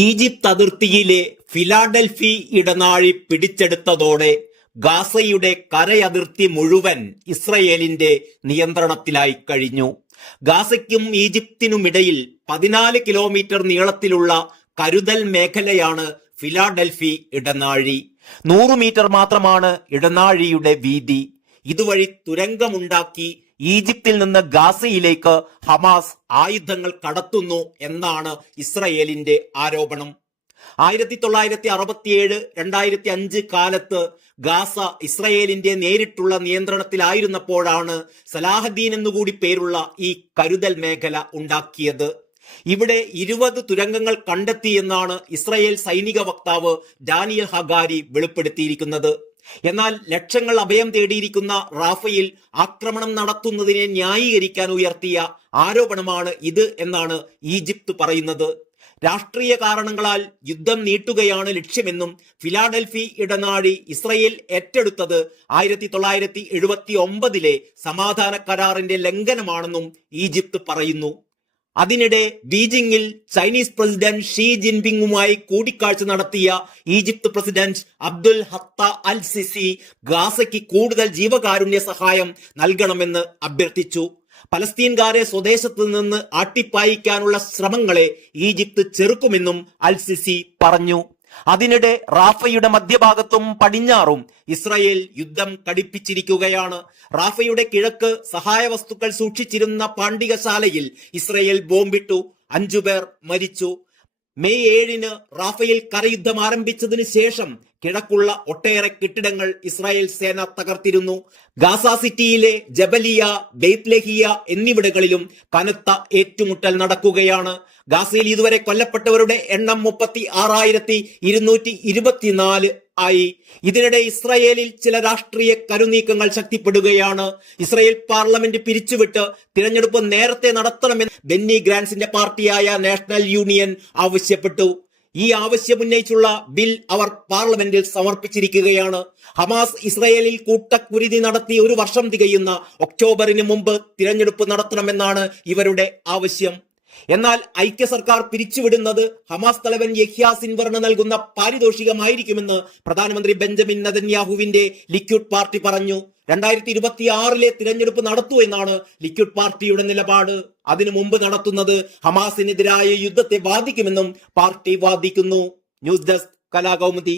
Egypt അതിർത്തിയിലെ Philadelphi ഇടനാഴി പിടിച്ചെടുത്തതോടെ ഗാസയുടെ കരയതിർത്തി മുഴുവൻ ഇസ്രയേലിന്റെ നിയന്ത്രണത്തിലായി കഴിഞ്ഞു. ഗാസയ്ക്കും ഈജിപ്തിനുമിടയിൽ 14 കിലോമീറ്റർ നീളത്തിലുള്ള കരുതൽ മേഖലയാണ് ഫിലാഡൽഫി ഇടനാഴി. 100 മീറ്റർ മാത്രമാണ് ഇടനാഴിയുടെ വീതി. ഇതുവഴി തുരങ്കമുണ്ടാക്കി ഈജിപ്തിൽ നിന്ന് ഗാസയിലേക്ക് ഹമാസ് ആയുധങ്ങൾ കടത്തുന്നു എന്നാണ് ഇസ്രയേലിന്റെ ആരോപണം. 1967, 2005 കാലത്ത് ഗാസ ഇസ്രയേലിന്റെ നേരിട്ടുള്ള നിയന്ത്രണത്തിലായിരുന്നപ്പോഴാണ് സലാഹദ്ദീൻ എന്നുകൂടി പേരുള്ള ഈ കരുതൽ മേഖല ഉണ്ടാക്കിയത്. ഇവിടെ 20 തുരങ്കങ്ങൾ കണ്ടെത്തിയെന്നാണ് ഇസ്രയേൽ സൈനിക വക്താവ് ഡാനിയൽ ഹഗാരി വെളിപ്പെടുത്തിയിരിക്കുന്നത്. എന്നാൽ ലക്ഷങ്ങൾ അഭയം തേടിയിരിക്കുന്ന റാഫയിൽ ആക്രമണം നടത്തുന്നതിനെ ന്യായീകരിക്കാൻ ഉയർത്തിയ ആരോപണമാണ് ഇത് എന്നാണ് ഈജിപ്ത് പറയുന്നത്. രാഷ്ട്രീയ കാരണങ്ങളാൽ യുദ്ധം നീട്ടുകയാണ് ലക്ഷ്യമെന്നും ഫിലാഡൽഫി ഇടനാഴി ഇസ്രയേൽ ഏറ്റെടുത്തത് 1979 സമാധാന കരാറിന്റെ ലംഘനമാണെന്നും ഈജിപ്ത് പറയുന്നു. അതിനിടെ ബീജിംഗിൽ ചൈനീസ് പ്രസിഡന്റ് ഷീ ജിൻപിങ്ങുമായി കൂടിക്കാഴ്ച നടത്തിയ Egypt president Abdel Fattah al Sisi ഗാസയ്ക്ക് കൂടുതൽ ജീവകാരുണ്യ സഹായം നൽകണമെന്ന് അഭ്യർത്ഥിച്ചു. പലസ്തീൻകാരെ സ്വദേശത്ത് നിന്ന് ആട്ടിപ്പായിക്കാനുള്ള ശ്രമങ്ങളെ ഈജിപ്ത് ചെറുക്കുമെന്നും അൽ സിസി പറഞ്ഞു. അതിനിടെ റാഫയുടെ മധ്യഭാഗത്തും പടിഞ്ഞാറും ഇസ്രയേൽ യുദ്ധം കടുപ്പിച്ചിരിക്കുകയാണ്. റാഫയുടെ കിഴക്ക് സഹായ വസ്തുക്കൾ സൂക്ഷിച്ചിരുന്ന പാണ്ഡികശാലയിൽ ഇസ്രയേൽ ബോംബിട്ടു. 5 പേർ മരിച്ചു. മെയ് 7 റാഫയിൽ കരയുദ്ധം ആരംഭിച്ചതിന് ശേഷം കിഴക്കുള്ള ഒട്ടേറെ കെട്ടിടങ്ങൾ ഇസ്രായേൽ സേന തകർത്തിരുന്നു. ഗാസ സിറ്റിയിലെ ജബലിയ, ബെയ്ത്ലഹിയ എന്നിവിടങ്ങളിലും കനത്ത ഏറ്റുമുട്ടൽ നടക്കുകയാണ്. ഗാസയിൽ ഇതുവരെ കൊല്ലപ്പെട്ടവരുടെ എണ്ണം 36,224 ആയി. ഇതിനിടെ ഇസ്രായേലിൽ ചില രാഷ്ട്രീയ കരുനീക്കങ്ങൾ ശക്തിപ്പെടുകയാണ്. ഇസ്രായേൽ പാർലമെന്റ് പിരിച്ചുവിട്ട് തിരഞ്ഞെടുപ്പ് നേരത്തെ നടത്തണമെന്ന് ബെന്നി ഗ്രാൻസിന്റെ പാർട്ടിയായ നാഷണൽ യൂണിയൻ ആവശ്യപ്പെട്ടു. ഈ ആവശ്യം ഉന്നയിച്ചുള്ള ബിൽ അവർ പാർലമെന്റിൽ സമർപ്പിച്ചിരിക്കുകയാണ്. ഹമാസ് ഇസ്രായേലിൽ കൂട്ടക്കുരുതി നടത്തി 1 വർഷം തികയുന്ന ഒക്ടോബറിന് മുമ്പ് തിരഞ്ഞെടുപ്പ് നടത്തണമെന്നാണ് ഇവരുടെ ആവശ്യം. എന്നാൽ ഐക്യ സർക്കാർ പിരിച്ചുവിടുന്നത് ഹമാസ് തലവൻ യഹ്യ സിൻവറിന് നൽകുന്ന പാരിതോഷികമായിരിക്കുമെന്ന് പ്രധാനമന്ത്രി ബെഞ്ചമിൻ നെതന്യാഹുവിന്റെ ലിക്വിഡ് പാർട്ടി പറഞ്ഞു. 2026 തിരഞ്ഞെടുപ്പ് നടത്തൂ എന്നാണ് ലിക്വിഡ് പാർട്ടിയുടെ നിലപാട്. അതിനു മുമ്പ് നടത്തുന്നത് ഹമാസിനെതിരായ യുദ്ധത്തെ ബാധിക്കുമെന്നും പാർട്ടി വാദിക്കുന്നു. News desk Kalakaumudi.